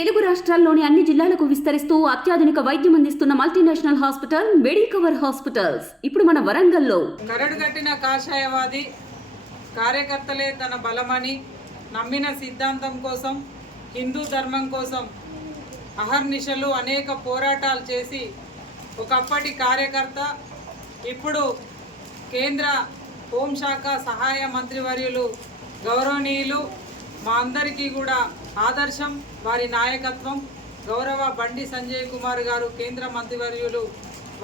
తెలుగు రాష్ట్రాల్లోని అన్ని జిల్లాలకు విస్తరిస్తూ అత్యాధునిక వైద్యం అందిస్తున్న మల్టీనేషనల్ హాస్పిటల్ మెడికవర్ హాస్పిటల్స్ ఇప్పుడు మన వరంగల్లో. కరడుగట్టిన కాషాయవాది కార్యకర్తలే తన బలమని నమ్మిన సిద్ధాంతం కోసం, హిందూ ధర్మం కోసం అహర్నిశలు అనేక పోరాటాలు చేసి ఒకప్పటి కార్యకర్త, ఇప్పుడు కేంద్ర హోంశాఖ సహాయ మంత్రివర్యులు గౌరవనీయులు మా అందరికీ కూడా ఆదర్శం వారి నాయకత్వం. గౌరవ బండి సంజయ్ కుమార్ గారు కేంద్ర మంత్రివర్యులు,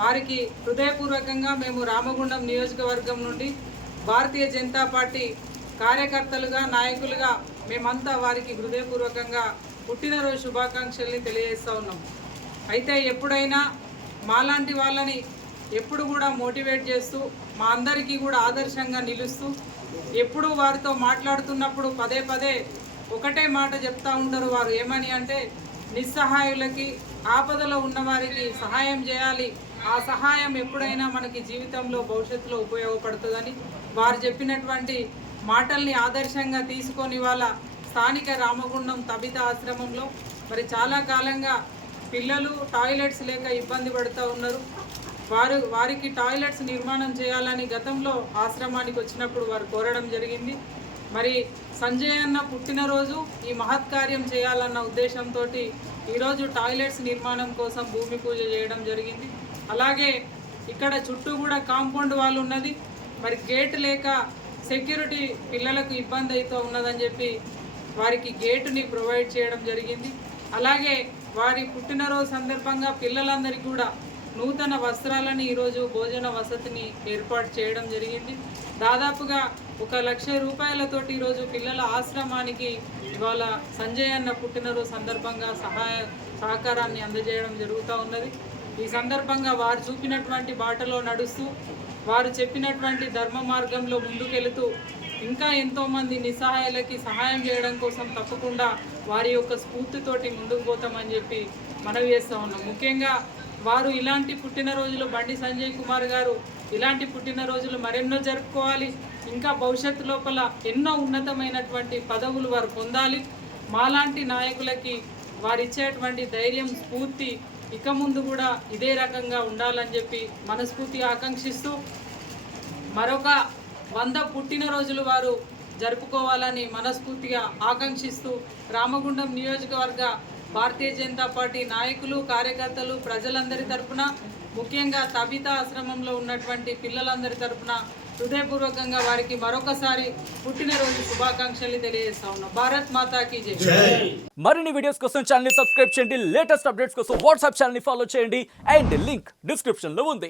వారికి హృదయపూర్వకంగా మేము రామగుండం నియోజకవర్గం నుండి భారతీయ జనతా పార్టీ కార్యకర్తలుగా, నాయకులుగా మేమంతా వారికి హృదయపూర్వకంగా పుట్టినరోజు శుభాకాంక్షల్ని తెలియజేస్తూ ఉన్నాం. అయితే ఎప్పుడైనా మాలాంటి వాళ్ళని ఎప్పుడు కూడా మోటివేట్ చేస్తూ, మా అందరికీ కూడా ఆదర్శంగా నిలుస్తూ, ఎప్పుడు వారితో మాట్లాడుతున్నప్పుడు పదే పదే ఒకటే మాట చెప్తూ ఉంటారు వారు. ఏమని అంటే, నిస్సహాయులకి, ఆపదలో ఉన్నవారికి సహాయం చేయాలి, ఆ సహాయం ఎప్పుడైనా మనకి జీవితంలో భవిష్యత్తులో ఉపయోగపడుతుందని వారు చెప్పినటువంటి మాటల్ని ఆదర్శంగా తీసుకొని వాళ్ళ స్థానిక రామగుండం తబిత ఆశ్రమంలో మరి చాలా కాలంగా పిల్లలు టాయిలెట్స్ లేక ఇబ్బంది పడుతూ ఉన్నారు. వారికి టాయిలెట్స్ నిర్మాణం చేయాలని గతంలో ఆశ్రమానికి వచ్చినప్పుడు వారు కోరడం జరిగింది. మరి సంజయ్ అన్న పుట్టినరోజు ఈ మహత్కార్యం చేయాలన్న ఉద్దేశంతో ఈరోజు టాయిలెట్స్ నిర్మాణం కోసం భూమి పూజ చేయడం జరిగింది. అలాగే ఇక్కడ చుట్టూ కూడా కాంపౌండ్ వాల్ ఉన్నది. మరి గేట్ లేక సెక్యూరిటీ పిల్లలకు ఇబ్బంది అవుతూ ఉన్నదని చెప్పి వారికి గేటుని ప్రొవైడ్ చేయడం జరిగింది. అలాగే వారి పుట్టినరోజు సందర్భంగా పిల్లలందరికీ కూడా నూతన వస్త్రాలని, ఈరోజు భోజన వసతిని ఏర్పాటు చేయడం జరిగింది. దాదాపుగా 1,00,000 రూపాయలతోటి ఈరోజు పిల్లల ఆశ్రమానికి ఇవాళ సంజయ్ అన్న పుట్టినరోజు సందర్భంగా సహకారాన్ని అందజేయడం జరుగుతూ ఉన్నది. ఈ సందర్భంగా వారు చూపినటువంటి బాటలో నడుస్తూ, వారు చెప్పినటువంటి ధర్మ మార్గంలో ముందుకెళుతూ ఇంకా ఎంతోమంది నిస్సహాయాలకి సహాయం చేయడం కోసం తప్పకుండా వారి యొక్క స్ఫూర్తితోటి ముందుకు పోతామని చెప్పి మనవి చేస్తూ ఉన్నాం. ముఖ్యంగా వారు ఇలాంటి పుట్టినరోజులు, బండి సంజయ్ కుమార్ గారు ఇలాంటి పుట్టినరోజులు మరెన్నో జరుపుకోవాలి. ఇంకా భవిష్యత్తు లోపల ఎన్నో ఉన్నతమైనటువంటి పదవులు వారు పొందాలి. మాలాంటి నాయకులకి వారు ఇచ్చేటువంటి ధైర్యం, స్ఫూర్తి ఇక ముందు కూడా ఇదే రకంగా ఉండాలని చెప్పి మనస్ఫూర్తిగా ఆకాంక్షిస్తూ, మరొక 100 పుట్టినరోజులు వారు జరుపుకోవాలని మనస్ఫూర్తిగా ఆకాంక్షిస్తూ, రామగుండం నియోజకవర్గ భారతీయ జనతా పార్టీ నాయకులు, కార్యకర్తలు, ప్రజలందరి తరపున, ముఖ్యంగా తబిత ఆశ్రమంలో ఉన్నటువంటి పిల్లలందరి తరపున హృదయపూర్వకంగా వారికి మరొకసారి పుట్టినరోజు శుభాకాంక్షలు తెలియజేస్తా ఉన్నాం. భారత్ మాతాకి జై. మరిన్ని వీడియోస్ కోసం ఛానల్ ని సబ్స్క్రైబ్ చేయండి. లేటెస్ట్ అప్డేట్స్ కోసం వాట్సాప్ ఛానల్ ని ఫాలో చేయండి. అండ్ లింక్ డిస్క్రిప్షన్ లో ఉంది.